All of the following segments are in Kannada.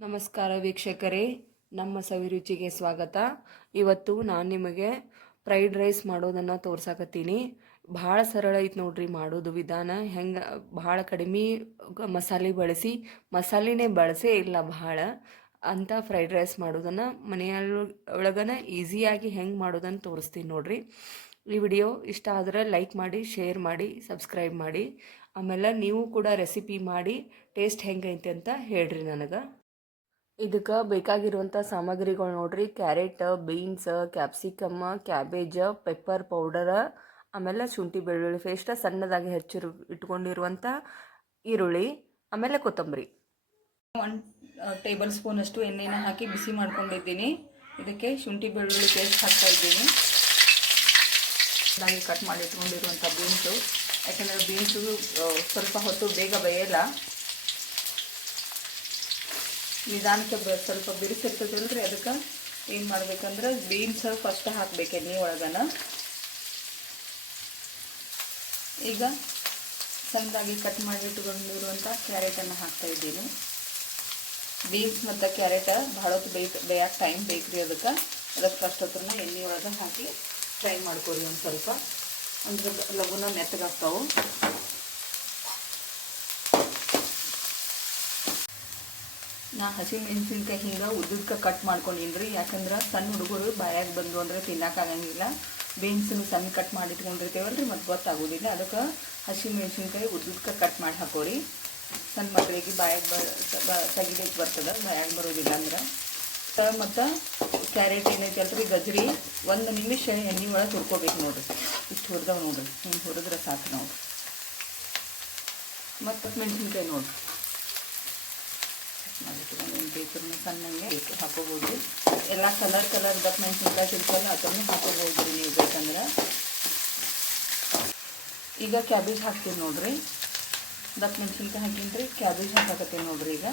ನಮಸ್ಕಾರ ವೀಕ್ಷಕರೇ, ನಮ್ಮ ಸವಿರುಚಿಗೆ ಸ್ವಾಗತ. ಇವತ್ತು ನಾನು ನಿಮಗೆ ಫ್ರೈಡ್ ರೈಸ್ ಮಾಡೋದನ್ನು ತೋರ್ಸಾಕತ್ತೀನಿ. ಭಾಳ ಸರಳ ಐತೆ ನೋಡ್ರಿ ಮಾಡೋದು ವಿಧಾನ. ಹೆಂಗೆ, ಭಾಳ ಕಡಿಮೆ ಮಸಾಲೆ ಬಳಸಿ, ಮಸಾಲೆನೇ ಬಳಸೇ ಇಲ್ಲ ಭಾಳ. ಅಂತ ಫ್ರೈಡ್ ರೈಸ್ ಮಾಡೋದನ್ನು ಮನೆಯ ಒಳಗನ ಈಸಿಯಾಗಿ ಹೆಂಗೆ ಮಾಡೋದನ್ನು ತೋರಿಸ್ತೀನಿ ನೋಡ್ರಿ. ಈ ವಿಡಿಯೋ ಇಷ್ಟ ಆದರೆ ಲೈಕ್ ಮಾಡಿ ಶೇರ್ ಮಾಡಿ ಸಬ್ಸ್ಕ್ರೈಬ್ ಮಾಡಿ. ಆಮೇಲೆ ನೀವು ಕೂಡ ರೆಸಿಪಿ ಮಾಡಿ ಟೇಸ್ಟ್ ಹೆಂಗೈತೆ ಅಂತ ಹೇಳ್ರಿ ನನಗೆ. ಇದಕ್ಕೆ ಬೇಕಾಗಿರುವಂಥ ಸಾಮಗ್ರಿಗಳು ನೋಡ್ರಿ. Carrot, beans, capsicum, cabbage, pepper powder, ಆಮೇಲೆ ಶುಂಠಿ ಬೆಳ್ಳುಳ್ಳಿ ಪೇಸ್ಟ್, ಸಣ್ಣದಾಗಿ ಹೆಚ್ಚಿರು ಇಟ್ಕೊಂಡಿರುವಂಥ ಈರುಳ್ಳಿ, ಆಮೇಲೆ ಕೊತ್ತಂಬರಿ. ಒನ್ ಟೇಬಲ್ ಸ್ಪೂನ್ ಅಷ್ಟು ಎಣ್ಣೆನ ಹಾಕಿ ಬಿಸಿ ಮಾಡ್ಕೊಂಡಿದ್ದೀನಿ. ಇದಕ್ಕೆ ಶುಂಠಿ ಬೆಳ್ಳುಳ್ಳಿ ಪೇಸ್ಟ್ ಹಾಕ್ತಾ ಇದ್ದೀನಿ. ಚೆನ್ನಾಗಿ ಕಟ್ ಮಾಡಿ ಇಟ್ಕೊಂಡಿರುವಂಥ ಬೀನ್ಸು ಯಾಕಂದರೆ ಬೀನ್ಸು ಸ್ವಲ್ಪ ಹೊತ್ತು ಬೇಗ ಬೇಯಲ್ಲ. ನಿಧಾನಕ್ಕೆ ಸ್ವಲ್ಪ ಬಿರುಸಿರ್ತದಲ್ಲ ರೀ ಅದಕ್ಕೆ ಏನು ಮಾಡ್ಬೇಕಂದ್ರೆ ಬೀನ್ಸ್ ಫಸ್ಟ್ ಹಾಕ್ಬೇಕು ಎಣ್ಣೆ ಒಳಗನ. ಈಗ ಸಣ್ಣದಾಗಿ ಕಟ್ ಮಾಡಿಟ್ಕೊಂಡಿರುವಂಥ ಕ್ಯಾರೆಟನ್ನು ಹಾಕ್ತಾ ಇದ್ದೀನಿ. ಬೀನ್ಸ್ ಮತ್ತು ಕ್ಯಾರೆಟ್ ಭಾಳ ಹೊತ್ತು ಬೇಯ್ ಬೇಯಕ್ಕೆ ಟೈಮ್ ಬೇಕು ರೀ ಅದಕ್ಕೆ. ಅದಕ್ಕೆ ಫಸ್ಟ್ ಹತ್ರನ ಎಣ್ಣೆ ಒಳಗೆ ಹಾಕಿ ಫ್ರೈ ಮಾಡ್ಕೊರಿ ಒಂದು ಸ್ವಲ್ಪ. ಅಂದ್ರೆ ಲಘುನ ಮೆತ್ತಗಾಗ್ತಾವು. ನಾ ಹಸಿ ಮೆಣಸಿನ್ಕಾಯಿ ಹಿಂಗೆ ಉದ್ದಕ್ಕೆ ಕಟ್ ಮಾಡ್ಕೊಂಡಿನ್ರಿ. ಯಾಕಂದ್ರೆ ಸಣ್ಣ ಹುಡುಗರು ಬಾಯಾಗ ಬಂದು ಅಂದರೆ ತಿನ್ನೋಕ್ಕಾಗಂಗಿಲ್ಲ ಬೀನ್ಸನ್ನು ಸಣ್ಣ ಕಟ್ ಮಾಡಿ ಇಟ್ಕೊಂಡಿರ್ತೇವಲ್ಲ ರೀ ಮತ್ತು ಗೊತ್ತಾಗೋದಿಲ್ಲ. ಅದಕ್ಕೆ ಹಸಿ ಮೆಣಸಿನ್ಕಾಯಿ ಉದ್ದುದ್ಕ ಕಟ್ ಮಾಡಿ ಹಾಕೋರಿ. ಸಣ್ಣ ಮಕ್ಕಳಿಗೆ ಬಾಯಾಗ ಬ ತೆಗಿಲಿಕ್ಕೆ ಬರ್ತದೆ, ಬಾಯಾಗ ಬರೋದಿಲ್ಲ ಅಂದ್ರೆ. ಮತ್ತು ಕ್ಯಾರೆಟ್ ಏನೈತಿ ಅಲ್ರಿ, ಗಜ್ರಿ. ಒಂದು ನಿಮಿಷ ಎಣ್ಣೆ ಒಳಗೆ ಹುರ್ಕೋಬೇಕು ನೋಡ್ರಿ. ಇಷ್ಟು ಹುರಿದವ್ ನೋಡ್ರಿ. ಹಿಂಗೆ ಹುರಿದ್ರೆ ಸಾಕು ನೋಡ್ರಿ. ಮತ್ತು ಮೆಣಸಿನ್ಕಾಯಿ ನೋಡ್ರಿ. ಮಾಡಿಟ್ಕೊಂಡು ಬೇಕನ್ನ ಸಣ್ಣಗೆ ಹಾಕೋಬೋದು. ಎಲ್ಲ ಕಲರ್ ಕಲರ್ ದಪ್ಪ ಮೆಣಸಿನ್ಕಾಯಿ ಸಿಗ್ತಲ್ಲ ಅದನ್ನು ಹಾಕೋಬೋದು ರೀ ನೀವು ಬೇಕಂದ್ರೆ. ಈಗ ಕ್ಯಾಬೇಜ್ ಹಾಕ್ತೀವಿ ನೋಡ್ರಿ. ದಪ್ಪ ಮೆಣಸಿನ್ಕಾಯಿ ಹಾಕಿನ್ರಿ ಕ್ಯಾಬೇಜ್ ಹಾಕಾಕತ್ತೀನಿ ನೋಡ್ರಿ ಈಗ.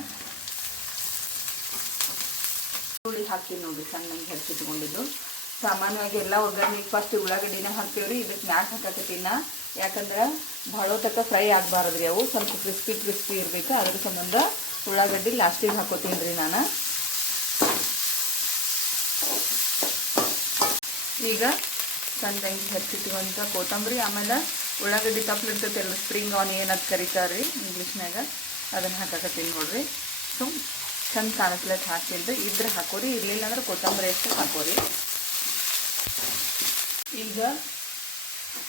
ಹುಳಿ ಹಾಕ್ತೀನಿ ನೋಡ್ರಿ, ಸಣ್ಣಗೆ ಹೆಚ್ಚಿಟ್ಕೊಂಡಿದ್ದು ಸಾಮಾನ್ಯವಾಗಿ ಎಲ್ಲ ಒಗ್ಗರಣೆಗೆ ಫಸ್ಟ್ ಉಳ್ಳಾಗಡ್ಡಿನ ಹಾಕ್ತೀವಿ ರೀ ಇದಕ್ಕೆ ಮ್ಯಾಕ್ ಹಾಕಾಕತ್ತೀನ ಯಾಕಂದ್ರೆ ಭಾಳ ತಕ್ಕ ಫ್ರೈ ಆಗಬಾರ್ದು ರೀ ಅವು. ಸ್ವಲ್ಪ ಕ್ರಿಸ್ಪಿ ಕ್ರಿಸ್ಪಿ ಇರಬೇಕು. ಅದ್ರ ಸಂಬಂಧ ಉಳ್ಳಾಗಡ್ಡಿ ಲಾಸ್ಟಿಗೆ ಹಾಕೋತೀನಿ ರೀ ನಾನು. ಈಗ ಸಣ್ಣದಾಗಿ ಹೆಚ್ಚಿಟ್ಟುವಂಥ ಕೊತ್ತಂಬರಿ, ಆಮೇಲೆ ಉಳ್ಳಾಗಡ್ಡಿ ತಪ್ಪಲಿರ್ತೈತಲ್ಲ ಸ್ಪ್ರಿಂಗ್ ಆನಿಯನ್ ಅಂತ ಕರಿತಾರೆ ರೀ ಇಂಗ್ಲೀಷ್ನಾಗ ಅದನ್ನು ಹಾಕಾಕತ್ತೀನಿ ನೋಡ್ರಿ. ಸೊ ಚಂದ ಕಾಣಿಸ್ಲಕ್ಕೆ ಹಾಕ್ತೀನಿ ರೀ ಇದ್ರೆ ಹಾಕೋರಿ, ಇರಲಿಲ್ಲ ಅಂದ್ರೆ ಕೊತ್ತಂಬರಿ ಅಷ್ಟು ಹಾಕೋರಿ. ಈಗ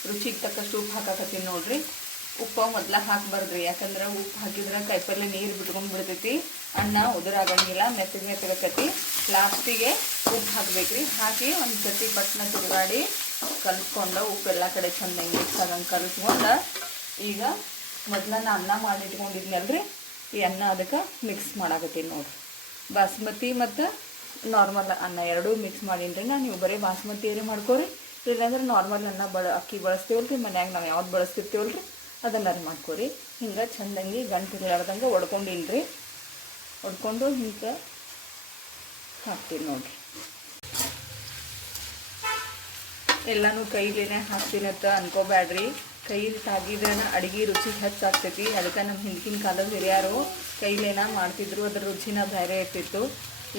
ರುಚಿಗೆ ತಕ್ಕಷ್ಟು ಉಪ್ಪು ಹಾಕಾಕತ್ತೀನಿ ನೋಡ್ರಿ. ಉಪ್ಪು ಮೊದ್ಲ ಹಾಕ್ಬಾರ್ದ್ರಿ, ಯಾಕಂದ್ರೆ ಉಪ್ಪು ಹಾಕಿದ್ರೆ ಕಾಯಿಪಲ್ಲೆ ನೀರು ಬಿಟ್ಕೊಂಡು ಬಿಡ್ತೈತಿ, ಅನ್ನ ಉದುರಾಗಂಗಿಲ್ಲ, ಮೆತ್ತಗೆ ಮೆತ್ತಗಕತಿ ಲಾಸ್ಟಿಗೆ ಉಪ್ಪು ಹಾಕ್ಬೇಕ್ರಿ, ಹಾಕಿ ಒಂದು ಸತಿ ಪಟ್ನ ತಿರುಗಾಡಿ ಕಲಿಸ್ಕೊಂಡು ಉಪ್ಪು ಎಲ್ಲ ಕಡೆ ಚೆಂದ ಮಿಕ್ಸ್ ಆಗಂಗೆ ಕಲಿಸ್ಕೊಂಡು ಈಗ ಮೊದ್ಲ ನಾ ಅನ್ನ ಮಾಡಿಟ್ಕೊಂಡಿದ್ನಲ್ರಿ ಈ ಅನ್ನ ಅದಕ್ಕೆ ಮಿಕ್ಸ್ ಮಾಡಾಕತ್ತೀನಿ ನೋಡ್ರಿ. ಬಾಸ್ಮತಿ ಮತ್ತು ನಾರ್ಮಲ್ ಅನ್ನ ಎರಡೂ ಮಿಕ್ಸ್ ಮಾಡೀನಿ ನಾನು ನೀವು ಬರೀ ಬಾಸ್ಮತಿ ಏರಿ ಮಾಡ್ಕೊರಿ, ಇಲ್ಲಾಂದ್ರೆ ನಾರ್ಮಲ್ ಅನ್ನ ಬಳ ಅಕ್ಕಿ ಬಳಸ್ತೀವಲ್ಲ ರೀ ಮನ್ಯಾಗ ನಾವು ಯಾವ್ದು ಬಳಸ್ತಿರ್ತೀವಲ್ಲ ರೀ ಅದನ್ನು ಮಾಡ್ಕೊರಿ. ಹಿಂಗೆ ಚಂದಂಗಿ ಗಂಟು ಇರಲಾರ್ದಂಗೆ ಒಡ್ಕೊಂಡಿನ್ರಿ. ಒಡ್ಕೊಂಡು ಹಿಂಗೆ ಹಾಕ್ತೀನಿ ನೋಡಿರಿ. ಎಲ್ಲನೂ ಕೈಲೇನೆ ಹಾಕ್ತೀನಂತ ಅನ್ಕೋಬ್ಯಾಡ್ರಿ. ಕೈಲಿ ತಾಗಿದ್ರೇನ ಅಡುಗೆ ರುಚಿ ಹೆಚ್ಚಾಗ್ತೈತಿ. ಅದಕ್ಕೆ ನಮ್ಮ ಹಿಂದಿನ ಕಾಲದ ಹಿರಿಯರು ಕೈಲೇನ ಮಾಡ್ತಿದ್ರು. ಅದ್ರ ರುಚಿನ ಬೇರೆ ಇರ್ತಿತ್ತು.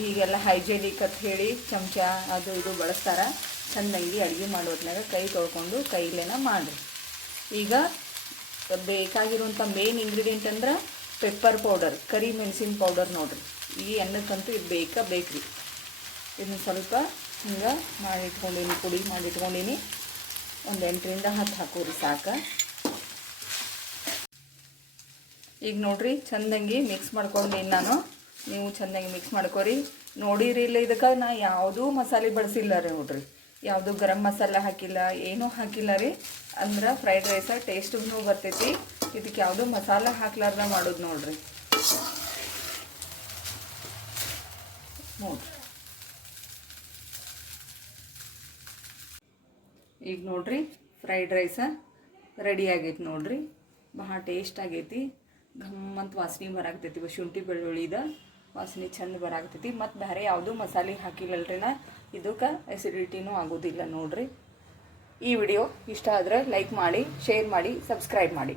ಈಗೆಲ್ಲ ಹೈಜೆನಿಕ್ ಅಂತ ಹೇಳಿ ಚಮಚ ಅದು ಇದು ಬಳಸ್ತಾರ. ಚಂದಂಗಿ ಅಡುಗೆ ಮಾಡೋದ್ನಾಗ ಕೈ ತೊಳ್ಕೊಂಡು ಕೈಲೇನ ಮಾಡಿರಿ. ಈಗ ಬೇಕಾಗಿರುವಂಥ ಮೇನ್ ಇಂಗ್ರೀಡಿಯೆಂಟ್ ಅಂದ್ರೆ ಪೆಪ್ಪರ್ ಪೌಡರ್ ಕರಿ ಮೆಣಸಿನ ಪೌಡರ್ ನೋಡ್ರಿ. ಈ ಅನ್ನಕ್ಕಂತೂ ಇದು ಬೇಕಾ ಬೇಕ್ರಿ. ಇದನ್ನ ಸ್ವಲ್ಪ ಹಿಂಗೆ ಮಾಡಿಟ್ಕೊಂಡೀನಿ, ಪುಡಿ ಮಾಡಿಟ್ಕೊಂಡೀನಿ. ಒಂದು ಎಂಟರಿಂದ ಹತ್ತು ಹಾಕೋರಿ ಸಾಕು. ಈಗ ನೋಡ್ರಿ, ಚಂದಂಗಿ ಮಿಕ್ಸ್ ಮಾಡ್ಕೊಂಡೀನಿ ನಾನು. ನೀವು ಚಂದಂಗಿ ಮಿಕ್ಸ್ ಮಾಡ್ಕೋರಿ. ನೋಡಿರಿ ಇಲ್ಲ ಇದಕ್ಕೆ ನಾ ಯಾವುದೂ ಮಸಾಲೆ ಬಳಸಿಲ್ಲ ರೀ ನೋಡ್ರಿ. ಯಾವುದೂ ಗರಂ ಮಸಾಲ ಹಾಕಿಲ್ಲ, ಏನೂ ಹಾಕಿಲ್ಲ ರೀ. ಅಂದ್ರೆ ಫ್ರೈಡ್ ರೈಸ ಟೇಸ್ಟ್ಗೂ ಬರ್ತೈತಿ. ಇದಕ್ಕೆ ಯಾವುದು ಮಸಾಲ ಹಾಕ್ಲಾರ್ದ ಮಾಡೋದು ನೋಡ್ರಿ. ನೋಡ್ರಿ. ಈಗ ನೋಡ್ರಿ ಫ್ರೈಡ್ ರೈಸ ರೆಡಿ ಆಗೈತಿ ನೋಡ್ರಿ. ಬಹಳ ಟೇಸ್ಟ್ ಆಗೈತಿ. ಘಮ್ಮಂತ ವಾಸನೆ ಬರಾಕ್ತೈತಿ ಶುಂಠಿ ಬೆಳ್ಳುಳ್ಳಿದ. ವಾಸನೆ ಚಂದ ಬರಾಕ್ತೈತಿ ಮತ್ತು ಬೇರೆ ಯಾವುದೂ ಮಸಾಲೆ ಹಾಕಿಲ್ಲಲ್ರಿ ನಾ ಇದಕ್ಕೆ ಎಸಿಡಿಟಿನೂ ಆಗೋದಿಲ್ಲ ನೋಡ್ರಿ. ಈ ವಿಡಿಯೋ ಇಷ್ಟ ಆದರೆ ಲೈಕ್ ಮಾಡಿ ಶೇರ್ ಮಾಡಿ ಸಬ್ಸ್ಕ್ರೈಬ್ ಮಾಡಿ.